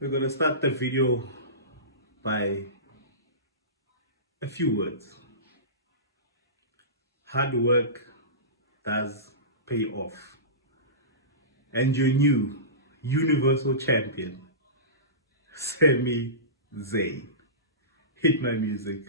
We're going to start the video by a few words. Hard work does pay off. And your new Universal Champion, Sami Zayn. Hit my music.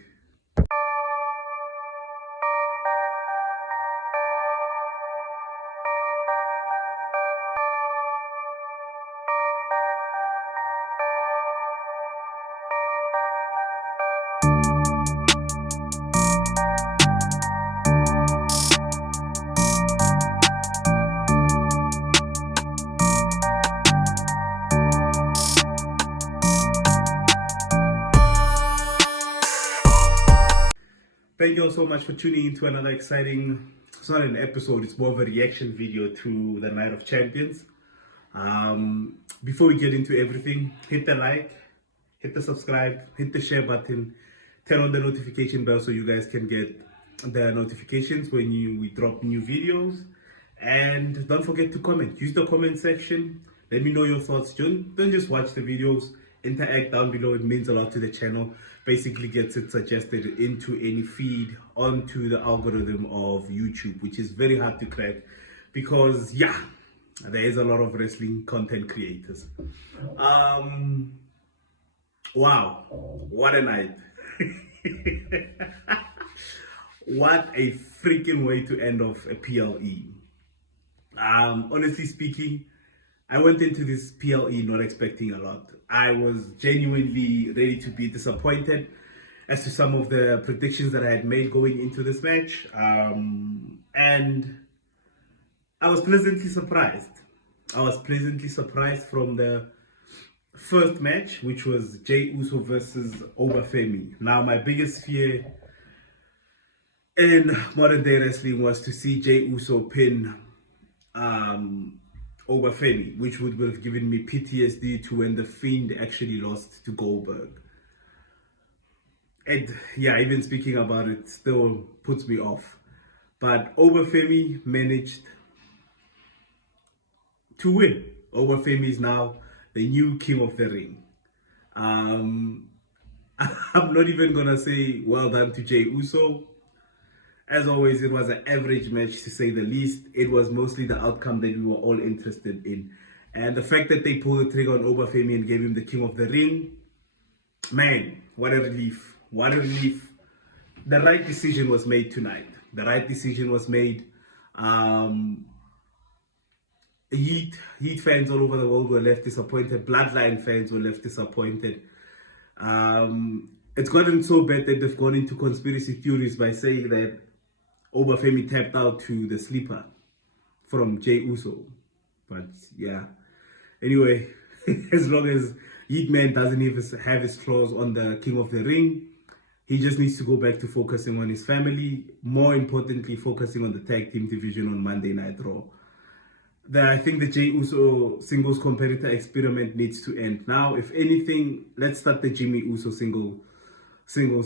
Thank you all so much for tuning in to another exciting, it's not an episode, it's more of a reaction video to the Night of Champions. Before we get into everything, hit the like, hit the subscribe, hit the share button, turn on the notification bell so you guys can get the notifications when we drop new videos. And don't forget to comment. Use the comment section. Let me know your thoughts. Don't just watch the videos. Interact down below. It means a lot to the channel. Basically gets it suggested into any feed onto the algorithm of YouTube, which is very hard to crack because there is a lot of wrestling content creators. Wow, what a night. What a freaking way to end off a PLE. Honestly speaking, I went into this PLE not expecting a lot. I was genuinely ready to be disappointed as to some of the predictions that I had made going into this match. And I was pleasantly surprised. I was pleasantly surprised from the first match, which was Jey Uso versus Obafemi. Now, my biggest fear in modern day wrestling was to see Jey Uso pin Obafemi, which would have given me PTSD to when The Fiend actually lost to Goldberg. And even speaking about it still puts me off. But Obafemi managed to win. Obafemi is now the new king of the ring. I'm not even gonna say well done to Jey Uso. As always, it was an average match to say the least. It was mostly the outcome that we were all interested in. And the fact that they pulled the trigger on Obafemi and gave him the king of the ring, man, what a relief. What a relief. The right decision was made tonight. The right decision was made. Heat fans all over the world were left disappointed. Bloodline fans were left disappointed. It's gotten so bad that they've gone into conspiracy theories by saying that Obafemi tapped out to the sleeper from Jey Uso. But anyway, as long as Heatman doesn't even have his claws on the King of the Ring, he just needs to go back to focusing on his family. More importantly, focusing on the tag team division on Monday Night Raw. I think the Jey Uso singles competitor experiment needs to end. Now, if anything, let's start the Jimmy Uso singles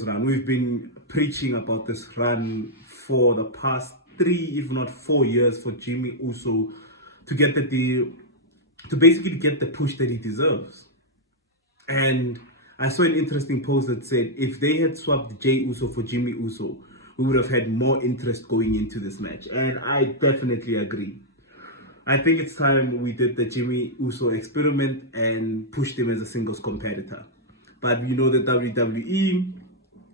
run. We've been preaching about this run for the past 3, if not 4 years for Jimmy Uso to get to basically get the push that he deserves. And I saw an interesting post that said if they had swapped Jey Uso for Jimmy Uso, we would have had more interest going into this match. And I definitely agree. I think it's time we did the Jimmy Uso experiment and pushed him as a singles competitor. But we know that WWE,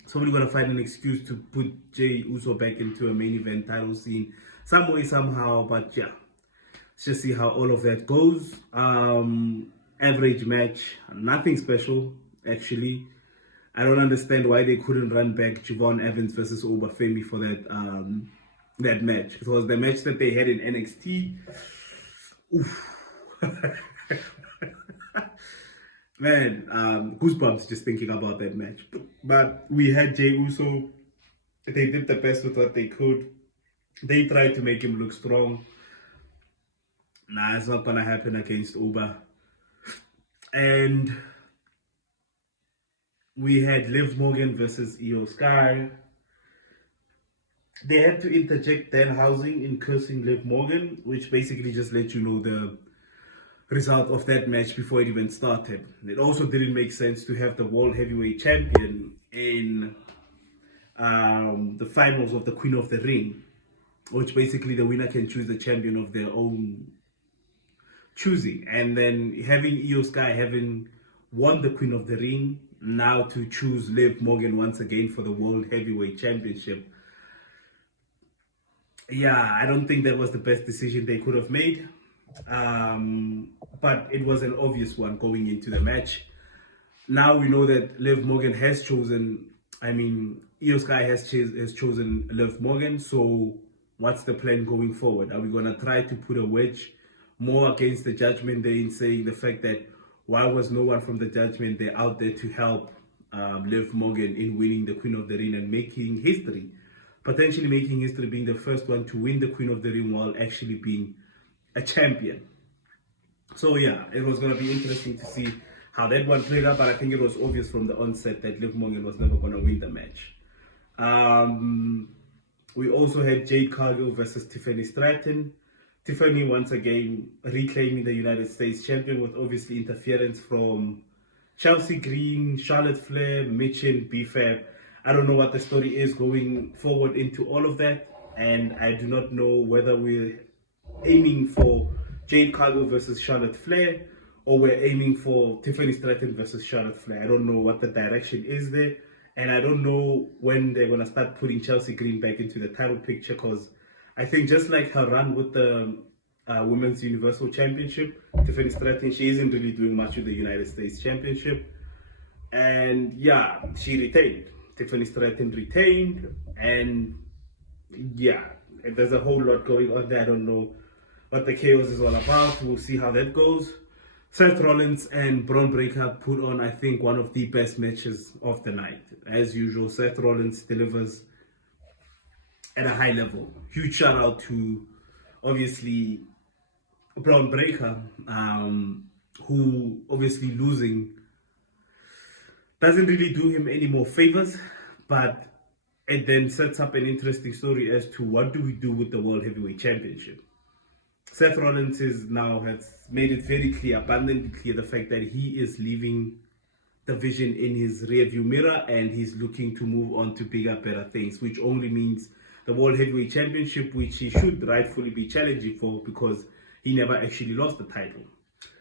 somebody's going to find an excuse to put Jey Uso back into a main event title scene some way, somehow. But let's just see how all of that goes. Average match, nothing special, actually. I don't understand why they couldn't run back Javon Evans versus Obafemi for that match. It was the match that they had in NXT. Oof. Man, goosebumps just thinking about that match. But we had Jey Uso. They did the best with what they could. They tried to make him look strong. Nah, it's not gonna happen against Oba. And we had Liv Morgan versus Io Sky. They had to interject Dan Housing in cursing Liv Morgan, which basically just let you know result of that match before it even started. It also didn't make sense to have the world heavyweight champion in the finals of the Queen of the Ring, which basically the winner can choose the champion of their own choosing. And then having Io Sky having won the Queen of the Ring, now to choose Liv Morgan once again for the World Heavyweight Championship. Yeah, I don't think that was the best decision they could have made. But it was an obvious one going into the match. Now we know that Liv Morgan has chosen, Io Sky has chosen Liv Morgan. So what's the plan going forward? Are we going to try to put a wedge more against the Judgment Day in saying the fact that why was no one from the Judgment Day out there to help Liv Morgan in winning the Queen of the Ring and making history? Potentially making history, being the first one to win the Queen of the Ring while actually being a champion. So yeah, it was going to be interesting to see how that one played out, but I think it was obvious from the onset that Liv Morgan was never going to win the match. We also had Jade Cargill versus Tiffany Stratton. Tiffany once again reclaiming the United States champion with obviously interference from Chelsea Green, Charlotte Flair, Mitchin, B-Fab. I don't know what the story is going forward into all of that, and I do not know whether we're aiming for Jade Cargill versus Charlotte Flair or we're aiming for Tiffany Stratton versus Charlotte Flair. I don't know what the direction is there, and I don't know when they're going to start putting Chelsea Green back into the title picture, because I think just like her run with the Women's Universal Championship, Tiffany Stratton, she isn't really doing much with the United States Championship. And yeah, she retained. Tiffany Stratton retained, and yeah, there's a whole lot going on there. I don't know what the chaos is all about. We'll see how that goes. Seth Rollins and Braun Breaker put on, I think, one of the best matches of the night. As usual, Seth Rollins delivers at a high level. Huge shout out to, obviously, Braun Breaker, who obviously losing doesn't really do him any more favors, but it then sets up an interesting story as to what do we do with the World Heavyweight Championship. Seth Rollins has made it very clear, abundantly clear, the fact that he is leaving the vision in his rearview mirror and he's looking to move on to bigger, better things, which only means the World Heavyweight Championship, which he should rightfully be challenging for because he never actually lost the title.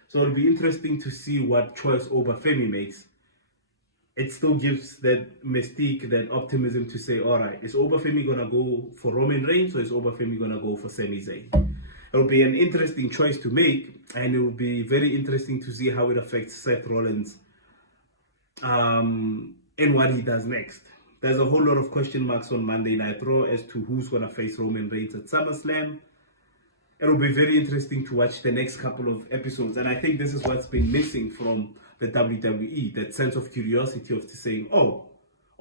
So it'll be interesting to see what choice Obafemi makes. It still gives that mystique, that optimism to say, all right, is Obafemi going to go for Roman Reigns or is Obafemi going to go for Sami Zayn? It will be an interesting choice to make, and it will be very interesting to see how it affects Seth Rollins and what he does next. There's a whole lot of question marks on Monday Night Raw as to who's going to face Roman Reigns at SummerSlam. It will be very interesting to watch the next couple of episodes, and I think this is what's been missing from the WWE, that sense of curiosity of saying, oh,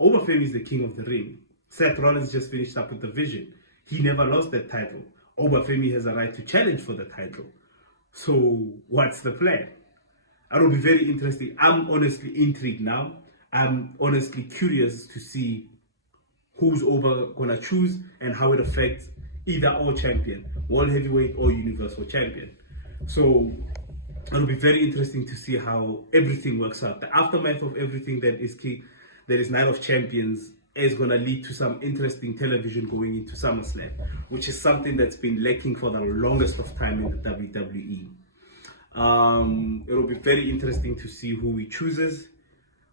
Obafemi is the king of the ring. Seth Rollins just finished up with the vision. He never lost that title. Obafemi has a right to challenge for the title. So what's the plan? It will be very interesting. I'm honestly intrigued now. I'm honestly curious to see who's going to choose and how it affects either or champion, World Heavyweight or Universal Champion. So it'll be very interesting to see how everything works out. The aftermath of everything that is Night of Champions is going to lead to some interesting television going into SummerSlam, which is something that's been lacking for the longest of time in the WWE. It'll be very interesting to see who he chooses,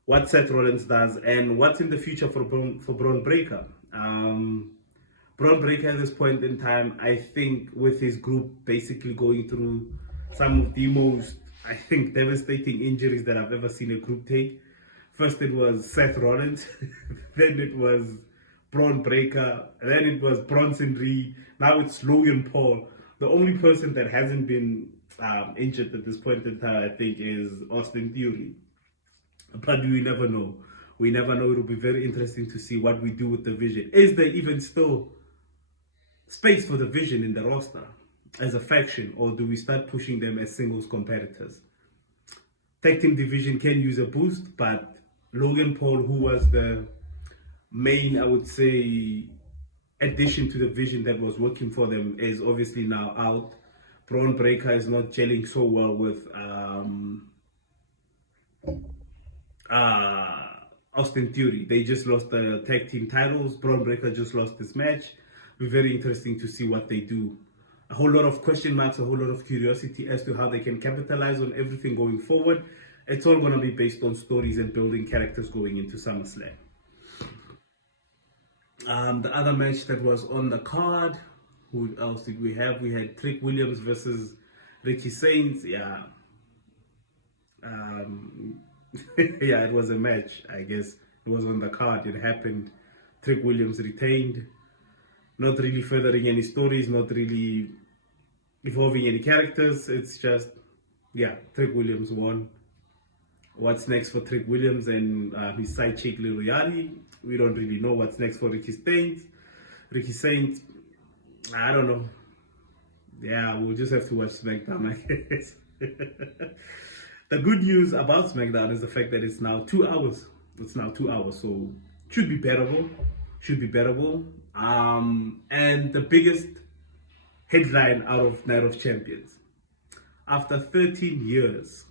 what Seth Rollins does, and what's in the future for Braun Breaker. Braun Breaker at this point in time, I think with his group basically going through some of the most, I think, devastating injuries that I've ever seen a group take. First it was Seth Rollins, then it was Braun Breaker, then it was Bronson Reed, now it's Logan Paul. The only person that hasn't been injured at this point in time, I think, is Austin Theory. But we never know. We never know. It'll be very interesting to see what we do with the vision. Is there even still space for the vision in the roster as a faction, or do we start pushing them as singles competitors? Tag team division can use a boost, but Logan Paul, who was the main, I would say, addition to the vision that was working for them, is obviously now out. Braun Breaker is not gelling so well with Austin Theory. They just lost the tag team titles. Braun Breaker just lost this match. It'll be very interesting to see what they do. A whole lot of question marks, a whole lot of curiosity as to how they can capitalize on everything going forward. It's all going to be based on stories and building characters going into SummerSlam. The other match that was on the card, who else did we have? We had Trick Williams versus Ricky Saints. Yeah. Yeah, it was a match, I guess. It was on the card. It happened. Trick Williams retained. Not really furthering any stories, not really evolving any characters. It's just, yeah, Trick Williams won. What's next for Trick Williams and his side chick Lil Yachty? We don't really know what's next for Ricky Saints. Ricky Saints, I don't know. Yeah, we'll just have to watch SmackDown, I guess. The good news about SmackDown is the fact that it's now 2 hours. It's now 2 hours, so should be bearable. Should be bearable. And the biggest headline out of Night of Champions. After 13 years,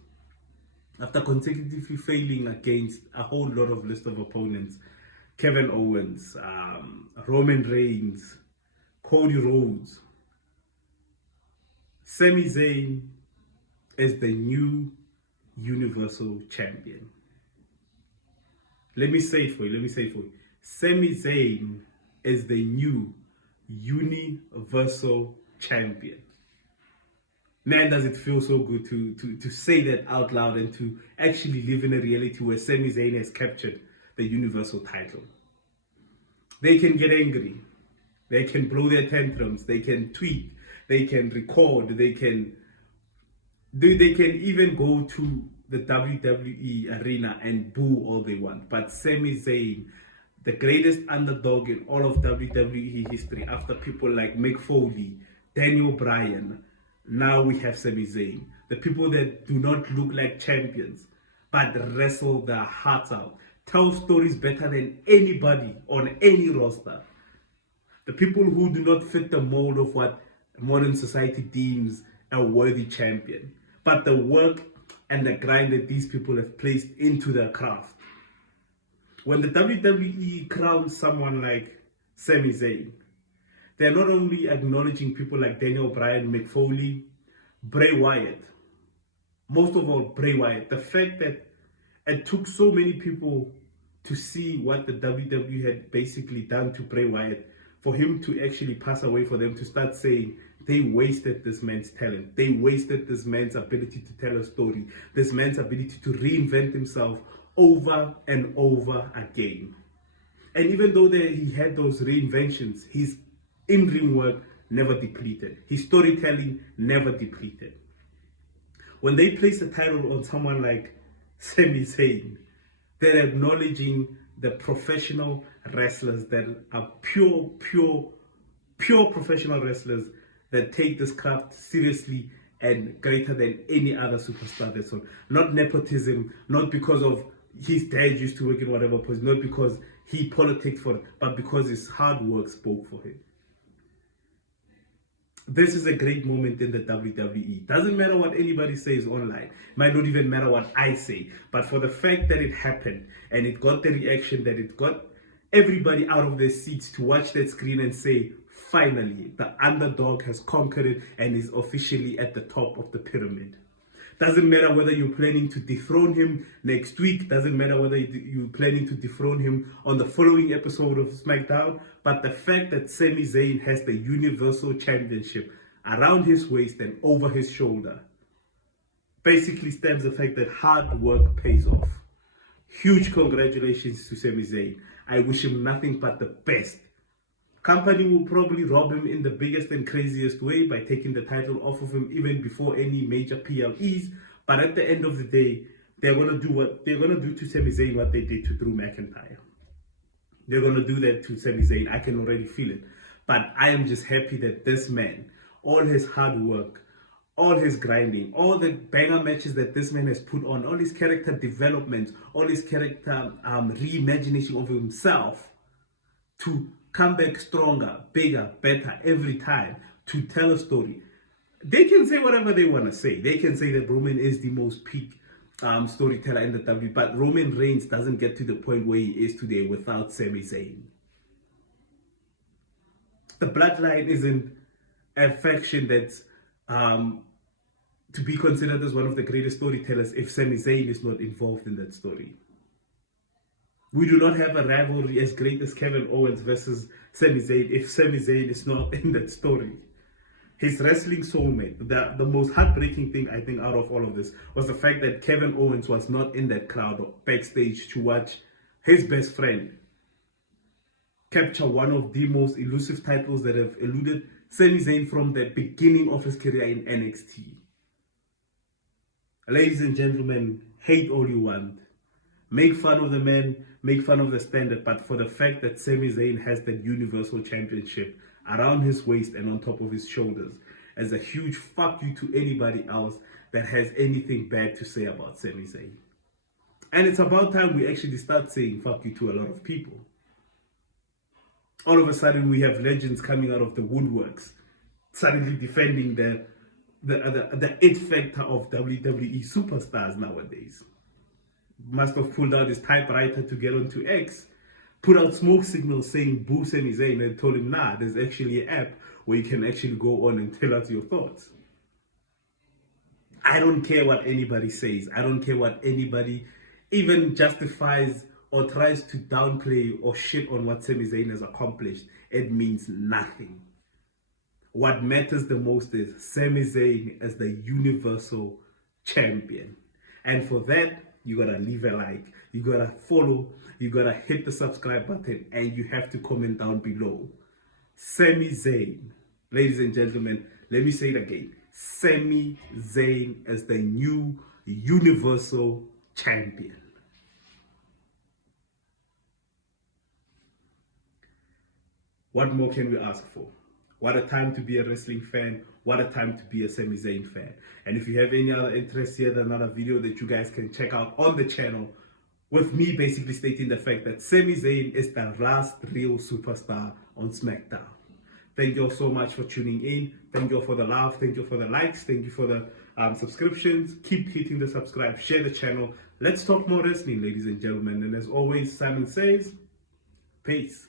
after consecutively failing against a whole lot of list of opponents, Kevin Owens, Roman Reigns, Cody Rhodes, Sami Zayn is the new Universal Champion. Let me say it for you. Sami Zayn is the new Universal Champion. Man, does it feel so good to say that out loud and to actually live in a reality where Sami Zayn has captured the Universal title. They can get angry. They can blow their tantrums. They can tweet. They can record. They can even go to the WWE arena and boo all they want. But Sami Zayn, the greatest underdog in all of WWE history, after people like Mick Foley, Daniel Bryan, now we have Sami Zayn. The people that do not look like champions, but wrestle their hearts out, tell stories better than anybody on any roster. The people who do not fit the mold of what modern society deems a worthy champion, but the work and the grind that these people have placed into their craft. When the WWE crowns someone like Sami Zayn, they're not only acknowledging people like Daniel Bryan, Mick Foley, Bray Wyatt, most of all Bray Wyatt. The fact that it took so many people to see what the WWE had basically done to Bray Wyatt, for him to actually pass away, for them to start saying they wasted this man's talent, they wasted this man's ability to tell a story, this man's ability to reinvent himself over and over again. And even though he had those reinventions, his in-ring work never depleted. His storytelling never depleted. When they place a title on someone like Sami Zayn, they're acknowledging the professional wrestlers that are pure professional wrestlers that take this craft seriously and greater than any other superstar that's on. Not nepotism, not because of his dad used to work in whatever position, not because he politics for it, but because his hard work spoke for him. This is a great moment in the WWE. Doesn't matter what anybody says online. Might not even matter what I say. But for the fact that it happened and it got the reaction that it got, everybody out of their seats to watch that screen and say, finally, the underdog has conquered it and is officially at the top of the pyramid. Doesn't matter whether you're planning to dethrone him next week. Doesn't matter whether you're planning to dethrone him on the following episode of SmackDown. But the fact that Sami Zayn has the Universal Championship around his waist and over his shoulder basically stamps the fact that hard work pays off. Huge congratulations to Sami Zayn. I wish him nothing but the best. Company will probably rob him in the biggest and craziest way by taking the title off of him even before any major PLEs. But at the end of the day, they're gonna do to Sami Zayn what they did to Drew McIntyre. They're gonna do that to Sami Zayn. I can already feel it. But I am just happy that this man, all his hard work, all his grinding, all the banger matches that this man has put on, all his character development, all his character reimagination of himself, to come back stronger, bigger, better every time, to tell a story. They can say whatever they want to say. They can say that Roman is the most peak storyteller in the W, but Roman Reigns doesn't get to the point where he is today without Sami Zayn. The bloodline isn't a faction that's to be considered as one of the greatest storytellers if Sami Zayn is not involved in that story. We do not have a rivalry as great as Kevin Owens versus Sami Zayn if Sami Zayn is not in that story. His wrestling soulmate, the most heartbreaking thing I think out of all of this was the fact that Kevin Owens was not in that crowd backstage to watch his best friend capture one of the most elusive titles that have eluded Sami Zayn from the beginning of his career in NXT. Ladies and gentlemen, hate all you want. Make fun of the man, make fun of the standard, but for the fact that Sami Zayn has that Universal Championship around his waist and on top of his shoulders, as a huge fuck you to anybody else that has anything bad to say about Sami Zayn. And it's about time we actually start saying fuck you to a lot of people. All of a sudden we have legends coming out of the woodworks, suddenly defending the it factor of WWE superstars nowadays. Must have pulled out his typewriter to get onto X, put out smoke signals saying boo Sami Zayn, and told him, nah, there's actually an app where you can actually go on and tell us your thoughts. I don't care what anybody says. I don't care what anybody even justifies or tries to downplay or shit on what Sami Zayn has accomplished. It means nothing. What matters the most is Sami Zayn as the Universal Champion. And for that, you gotta leave a like, you gotta follow, you gotta hit the subscribe button, and you have to comment down below. Sami Zayn, ladies and gentlemen, let me say it again. Sami Zayn as the new Universal Champion. What more can we ask for? What a time to be a wrestling fan. What a time to be a Sami Zayn fan. And if you have any other interest here, there's another video that you guys can check out on the channel with me basically stating the fact that Sami Zayn is the last real superstar on SmackDown. Thank you all so much for tuning in. Thank you all for the love. Thank you for the likes. Thank you for the subscriptions. Keep hitting the subscribe. Share the channel. Let's talk more wrestling, ladies and gentlemen. And as always, Simon says, peace.